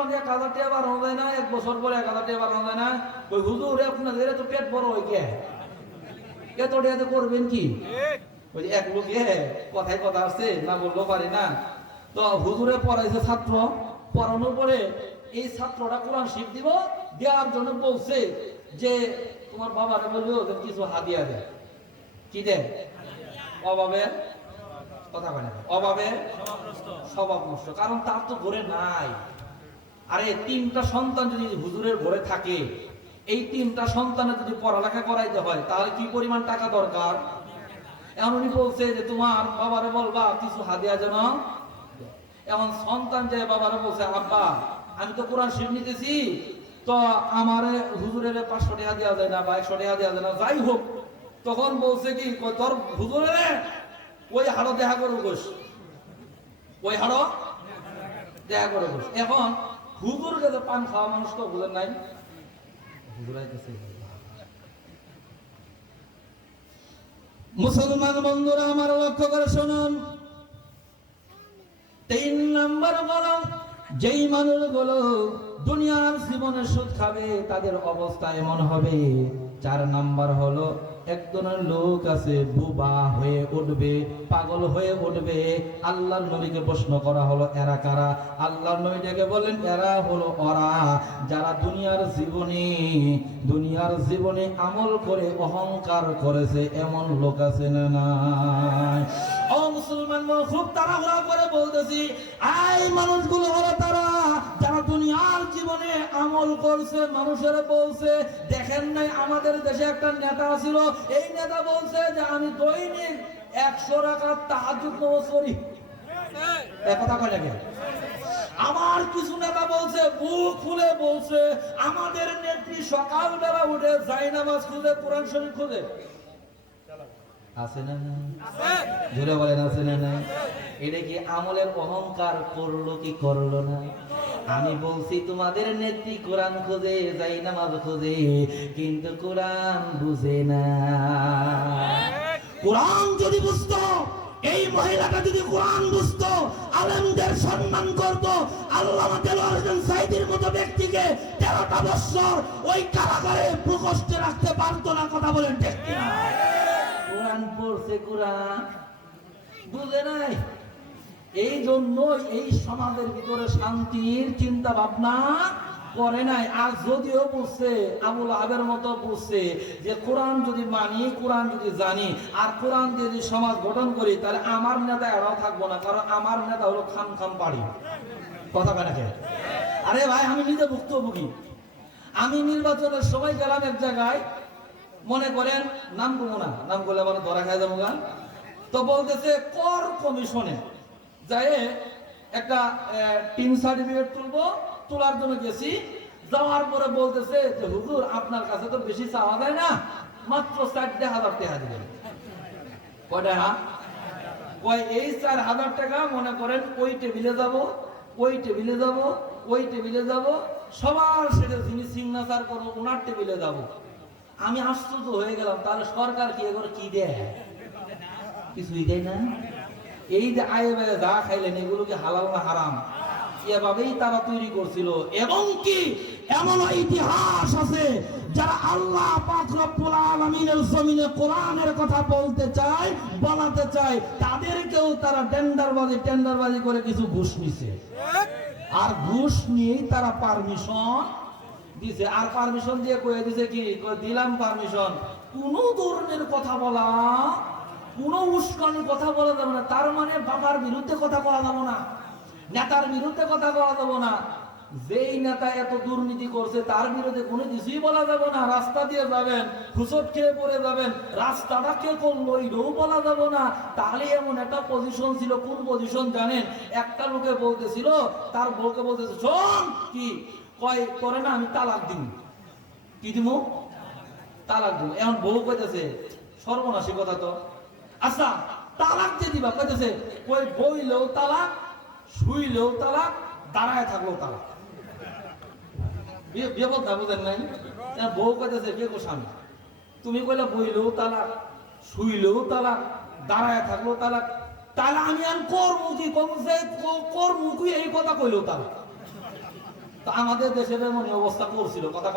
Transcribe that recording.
আমাকে 1000 টাকা বাড়ানো যায় না, 1 বছর পরে 1000 টাকা বাড়ানো যায় না? ওই হুজুর আপনাদের তো পেট বড় হয়ে গে, এত টাকাতে করবেন কি? ওই এক লোকে কথায় কথা আছে না, বললেও পারি না। তো হুজুরে পড়াইছে ছাত্র, পড়ানোর পরে এই ছাত্রটা কোরআন শিখ দিব, দেওয়ার জন্য বলছে যে তোমার বাবারে বলবে ওদের কিছু হাদিয়া দেয়। কি দেয়? অভাবে কথা বলে না, অভাবে স্বভাব নষ্ট, কারণ তার তো ঘরে নাই। আরে 3টা সন্তান যদি হুজুরের ঘরে থাকে, এই 3টা সন্তানের যদি পড়ালেখা করাইতে হয় তাহলে কি পরিমাণ টাকা দরকার। এখন উনি বলছে যে তোমার বাবারে বলবা কিছু হাদিয়া যেন। এখন সন্তান যে বাবারে বলছে আব্বা আমি তো কোরআন শিখ নিতেছি, তো আমার হুজুরের 500 টাকা দেওয়া যায় না বা 100 টাকা দেওয়া যায় না, যাই হোক। তখন বলছে কি তোর হুজুরের ওই হাড়ো দেখা করে বস, ওই হাড়ো দেখা করে বস। এখন হুজুর কাছে পান খাওয়া মানুষ তো বুঝেন নাই, মুসলমান বন্ধুরা আমার লক্ষ্য করে শুনুন। 3 নাম্বার হলো যেই মানুষগুলো দুনিয়ার জীবনে সুদ খাবে তাদের অবস্থা এমন হবে। 4 নাম্বার হলো একজনের লোক আছে বুবা হয়ে উঠবে, পাগল হয়ে উঠবে। আল্লাহর নবীকে প্রশ্ন করা হলো এরা কারা? আল্লাহর নবীকে বলেন এরা হলো ওরা যারা দুনিয়ার জীবনে আমল করে অহংকার করেছে। এমন লোক আছে না নাই? ও মুসলমান, খুব তাড়াহুড়া করে বলতেছি, এই মানুষগুলো হলো তারা যারা দুনিয়ার জীবনে আমল করছে। মানুষের বলছে, দেখেন নাই আমাদের দেশে একটা নেতা ছিল, এই নেতা বলছে যে আমি দৈনিক 100 রাকাত তাহাজ্জুদ নামাজ পড়ি। কথা কয় লাগে। আমার কিছু নেতা বলছে, বুক খুলে বলছে, আমাদের নেত্রী সকালবেলা উঠে জায়নামাজ খুলে কোরআন শরীফ খুলে। আছে না নাই? জোরে বলেন আছে না নাই? এটা কি আমলের অহংকার করলো কি করলো না? আমি বলছি তোমাদের নেত্রী কোরআন খোঁজে, জায়নামাজ খোঁজে, কিন্তু কোরআন বুঝে না। কোরআন যদি বুঝতো, এই মহিলাটা যদি কোরআন বুঝতো, আলেমদের সম্মান করতো, আল্লামা দেলোয়ার হোসেন সাঈদীর মতো ব্যক্তিকে 13টা বছর ওই কারাগারে প্রকোষ্ঠে রাখতে পারতো না। কথা বলেন ঠিক কিনা? কোরআন পড়ছে, কোরআন বুঝে নাই। এই জন্য এই সমাজের ভিতরে শান্তির চিন্তা ভাবনা করে নাই। আর যদিও বুঝছে, আবুল আবের মতো বুঝছে যে কোরআন যদি মানি, কোরআন যদি জানি, আর কোরআন দিয়ে যদি সমাজ গঠন করি, তাহলে আমার নেতা এরাও থাকবো না, কারণ আমার নেতা হলো খাম খাম পাড়ি। কথা কেন? আরে ভাই, আমি নিজে ভুক্তভোগী। আমি নির্বাচনের সময় গেলাম এক জায়গায়, মনে করেন নাম বলবো না, নাম বলে আবার ধরা খাই যাবো গা। তো বলতেছে কর কমিশনে যাই একটা টিন সার্টিফিকেট তুলবো, তোলার জন্য গেছি। যাওয়ার পরে বলতেছে যে হুজুর আপনার কাছে তো বেশি চাওয়া যায় না, মাত্র 4,000 টাকা দিবেন। কয়টা? কয় এই 4,000 টাকা মনে করেন ওই টেবিলে যাব, ওই টেবিলে যাব, ওই টেবিলে যাব, সবার সেটা যিনি সিগনেচার করবো ওনার টেবিলে যাব। আমি আশ্চর্য হয়ে গেলাম, তাহলে সরকার কি এগুলো কি দেয়? কিছুই দেয় না। এই যে আয়ে ব্যয়ে যা খাইলেন এগুলো কি হালাল না হারাম? এভাবেই তারা তৈরি করছিল। এবং কি এমন ইতিহাস আছে যারা আল্লাহ পাক রব্বুল আলামিনের জমিনে কোরআনের কথা বলতে চায়, বলাতে চায়, তাদেরকেও তারা টেন্ডারবাজি করে কিছু ঘুষ নিছে। আর ঘুষ নিয়েই তারা পারমিশন দিছে। আর পারমিশন দিয়ে কয়ে দিছে কি, দিলাম পারমিশন, কোন ধরনের কথা বলা, কোন উস্কানির কথা বলা যাবে না। তার মানে বাবার বিরুদ্ধে কথা বলা যাবে না, নেতার বিরুদ্ধে কথা বলা যাবে না। যেই নেতা এত দুর্নীতি করছে তার বিরুদ্ধে কোনো কিছুই বলা যাবে না। রাস্তা দিয়ে যাবেন, হুসট খেয়ে পড়ে যাবেন, রাস্তাটা কে করলো এটাও বলা যাবে না। তাহলে এমন একটা পজিশন ছিল, কোন পজিশন জানেন? একটা লোকে বলতেছিল, তার বউকে বলতেছে, শোন কি কয় করে না, আমি তালাক দিব। কি দিব? তালাক দিব। এখন বউ কইতেছে, সর্বনাশী কথা তো। আচ্ছা তালাক দিয়ে দিবা, কইতেছে কই বইলেও তালাক, শুইলেও তালাক, দাঁড়ায় থাকলেও তালাক। বিপদ না, বুঝেন নাই? বউ কইতেছে কে গো স্বামী, তুমি কইলে বইলেও তালাক, শুইলেও তালাক, দাঁড়ায় থাকলেও তালাক, তাহলে আমি আর করবো কি? কমছে করবো কি? এই কথা কইলেও তালাক। তো আমাদের দেশের এমনই অবস্থা করছিল কথা